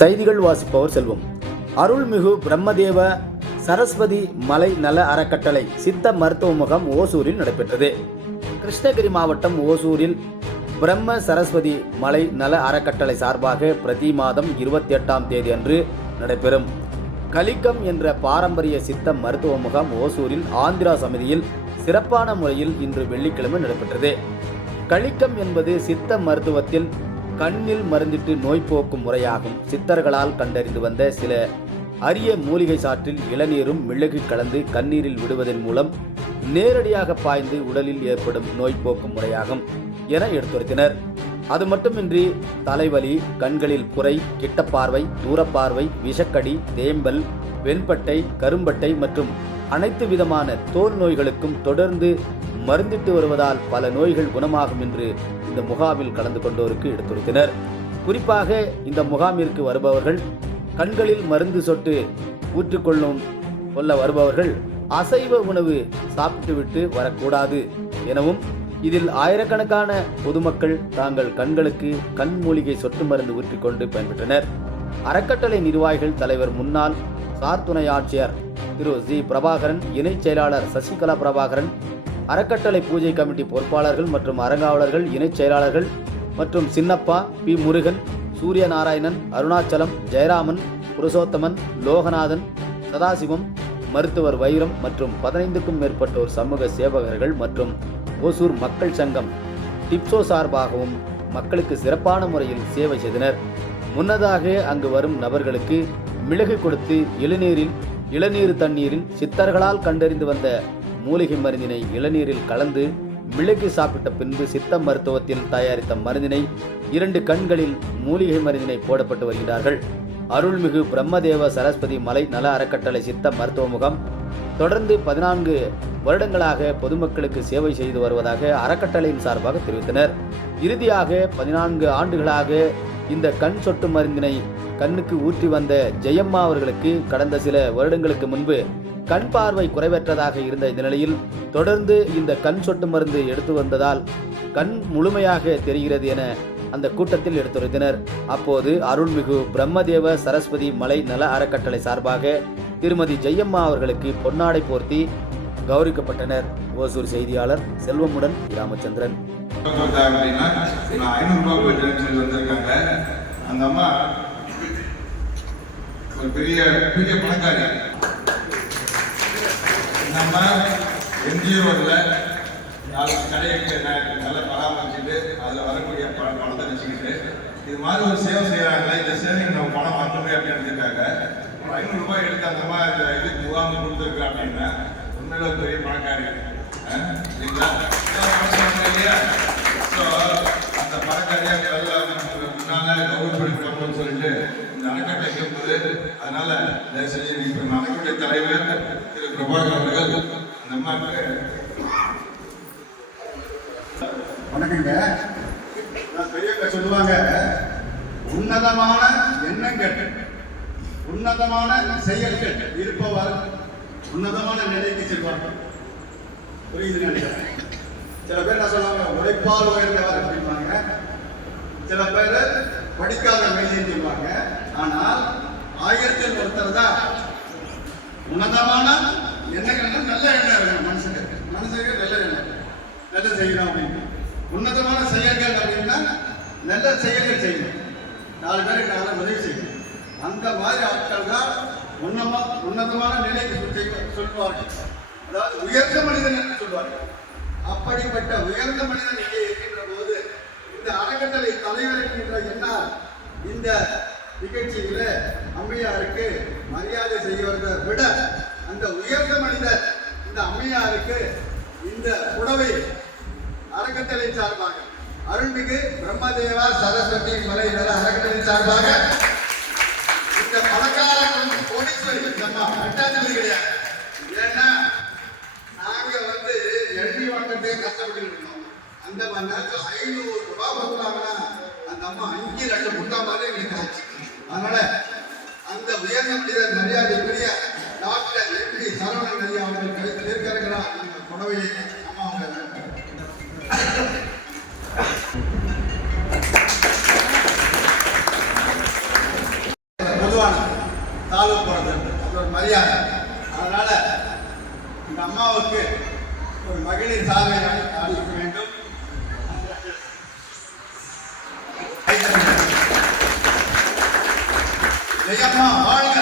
செய்திகள் வாசிப்பவர் செல்வம். அருள்மிகு பிரம்மதேவ சரஸ்வதி மலை நல அறக்கட்டளை சித்த மருத்துவ முகாம் ஓசூரில் நடைபெற்றது. கிருஷ்ணகிரி மாவட்டம் ஓசூரில் பிரம்ம சரஸ்வதி மலை நல அறக்கட்டளை சார்பாக பிரதி மாதம் இருபத்தி எட்டாம் தேதி அன்று நடைபெறும். கலிக்கம் என்ற பாரம்பரிய சித்த மருத்துவ முகாம் ஓசூரில் ஆந்திரா சமிதியில் சிறப்பான முறையில் இன்று வெள்ளிக்கிழமை நடைபெற்றது. கலிக்கம் என்பது சித்த மருத்துவத்தில் கண்ணில் மருந்திட்டு நோய் போக்கும் முறையாகும். சித்தர்களால் கண்டறிந்து வந்த சில அரிய மூலிகை சாற்றில் இளநீரும் மிளகு கலந்து கண்ணீரில் விடுவதன் மூலம் நேரடியாக பாய்ந்து உடலில் ஏற்படும் நோய் போக்கும் முறையாகும் என எடுத்துரைத்தனர். அது மட்டுமின்றி தலைவலி கண்களில் குறை கிட்டப்பார்வை தூரப்பார்வை விஷக்கடி தேம்பல் வெண்பட்டை கரும்பட்டை மற்றும் அனைத்து விதமான தோல் நோய்களுக்கும் தொடர்ந்து மருந்திட்டு வருவதால் பல நோய்கள் குணமாகும் என்று இந்த முகாமில் கலந்து கொண்டோருக்கு எடுத்துரைத்தனர். குறிப்பாக இந்த முகாமிற்கு வருபவர்கள் கண்களில் மருந்து சொட்டு ஊற்றுக்கொள்ளும் கொள்ள வருபவர்கள் அசைவ உணவு சாப்பிட்டுவிட்டு வரக்கூடாது எனவும் இதில் ஆயிரக்கணக்கான பொதுமக்கள் தாங்கள் கண்களுக்கு கண் மூலிகை சொட்டு மருந்து ஊற்றிக்கொண்டு பயன்பெற்றனர். அறக்கட்டளை நிர்வாகிகள் தலைவர் முன்னாள் சார் துணை ஆட்சியர் திரு ஜி பிரபாகரன் இணைச் செயலாளர் சசிகலா பிரபாகரன் அறக்கட்டளை பூஜை கமிட்டி பொறுப்பாளர்கள் மற்றும் அறங்காவலர்கள் இணைச் செயலாளர்கள் மற்றும் சின்னப்பா பி முருகன் சூரிய நாராயணன் அருணாச்சலம் ஜெயராமன் புருஷோத்தமன் லோகநாதன் சதாசிவம் மருத்துவர் வைரம் மற்றும் பதினைந்துக்கும் மேற்பட்டோர் சமூக சேவகர்கள் மற்றும் ஓசூர் மக்கள் சங்கம் டிப்சோ சார்பாகவும் மக்களுக்கு சிறப்பான முறையில் சேவை செய்தனர். முன்னதாக அங்கு வரும் நபர்களுக்கு மிளகு கொடுத்து இளநீரில் இளநீர் தண்ணீரில் சித்தர்களால் கண்டறிந்து வந்த மூலிகை மருந்தினை இளநீரில் கலந்து மிளகு சாப்பிட்ட பின்பு சித்த மருத்துவத்தில் தயாரித்த மருந்தினை இரண்டு கண்களில் மூலிகை மருந்தினை போடப்பட்டு வருகிறார்கள். அருள்மிகு பிரம்மதேவ சரஸ்வதி மலை நல அறக்கட்டளை சித்த மருத்துவ முகாம். தொடர்ந்து பதினான்கு வருடங்களாக பொதுமக்களுக்கு சேவை செய்து வருவதாக அறக்கட்டளையின் சார்பாக தெரிவித்தனர். இறுதியாக பதினான்கு ஆண்டுகளாக இந்த கண் சொட்டு மருந்தினை கண்ணுக்கு ஊற்றி வந்த ஜெயம்மா அவர்களுக்கு கடந்த சில வருடங்களுக்கு முன்பு கண் பார்வை குறைவற்றதாக இருந்த இந்த நிலையில் தொடர்ந்து இந்த கண் சொட்டு மருந்து எடுத்து வந்ததால் கண் முழுமையாக தெரிகிறது என அந்த கூட்டத்தில் எடுத்துரைத்தனர். அப்போது அருள்மிகு பிரம்மதேவ சரஸ்வதி மலை நல அறக்கட்டளை சார்பாக திருமதி ஜெயம்மா அவர்களுக்கு பொன்னாடை போர்த்தி கௌரவிக்கப்பட்டனர். ஓசூர் செய்தியாளர் செல்வமுடன் ராமச்சந்திரன். அந்த அம்மா ஒரு பெரிய பெரிய பணக்காரி நம்ம எம்ஜிஆர் ரோட்ல நாலு கடைக்கு நல்லா பராமரிச்சுட்டு அதில் வரக்கூடிய பண பணத்தை வச்சுக்கிட்டு இது மாதிரி ஒரு சேவை செய்கிறாங்களே இந்த சேவைக்கு நம்ம பணம் வரணுமே அப்படின்னு இருக்காங்க ஒரு ஐநூறு ரூபாய் எடுத்து அந்த அம்மா இந்த இது முகாம் கொடுத்துருக்கு அப்படின்னா உண்மையில ஒரு பெரிய பணக்காரி. ஆ? இல்லைங்களா? இதான் பணம் இல்லையா? ஸோ அந்த பணக்காரியா முன்னால கௌரவப்படுத்தணும்னு சொல்லிட்டு இந்த அணைக்கட்டை கேட்பது அதனால தயவு செஞ்சு இப்போ அணைக்கட்டை தலைவர் திரு பிரபாகர் அவர்கள் அந்த வணக்கங்க. நான் பெரியவங்க சொல்லுவாங்க உன்னதமான எண்ணங்கள் உன்னதமான செயல்கள் இருப்பவர் உன்னதமான நிலைக்கு செல்வார்கள். புரியுது நினைக்கிறேன். சில பேர் என்ன சொல்லுவாங்க உழைப்பால் உயர்ந்தவர் அப்படிம்பாங்க. சில பேர் படிக்காத மையம் சொல்லுவாங்க ஆனால் ஆயிரத்தில் ஒருத்தர் தான் உன்னதமான எண்ணங்கள் நல்ல எண்ணம் வேணும் மனுஷனுக்கு மனுஷனுக்கு நல்ல எண்ணம் நல்ல செய்யணும் அப்படின்னு உன்னதமான செயல்கள் அப்படின்னா நல்ல செயல்கள் செய்யணும் நாலு பேருக்கு நாலு உதவி செய்யணும் அந்த மாதிரி ஆட்கள் தான் உன்னமா உன்னதமான நிலைக்கு சொல்வார்கள். அதாவது உயர்ந்த மனிதன் என்று சொல்வார்கள். அப்படிப்பட்ட உயர்ந்த மனிதன் இங்கே இருக்கின்ற போது இந்த அறக்கட்டளை தலைவர் என்கின்ற என்னால் இந்த நிகழ்ச்சியில அம்மையாருக்கு மரியாதை செய்வதை விட அந்த உயர்ந்த மனிதர் இந்த அம்மையாருக்கு இந்த புடவை அறக்கட்டளை சார்பாக அருள்மிகு பிரம்மதேவா சரஸ்வதி மலை நல அறக்கட்டளை சார்பாக இந்த பணக்கார கோடீஸ்வரி நம்ம பட்டாதிபதி கிடையாது. ஏன்னா நாங்க வந்து எண்ணி வாங்கறதே கஷ்டப்பட்டு இருந்தோம். அந்த மாதிரி நேரத்தில் ஐநூறு ரூபாய் கொடுத்தாங்கன்னா அந்த அம்மா அஞ்சு லட்சம் கொடுத்தா மாதிரி எங்களுக்கு ஆச்சு அதனால அந்த உயர்ந்த மனிதர் மரியாதைக்குரிய டாக்டர் எம்பி சரவணன் ஐயா அவர்கள் புடவையை அம்மா அவங்க மரியாதை. அதனால இந்த அம்மாவுக்கு ஒரு மகளிர் சாதனை அளிக்க வேண்டும். ஜெயம்மா வாழ்க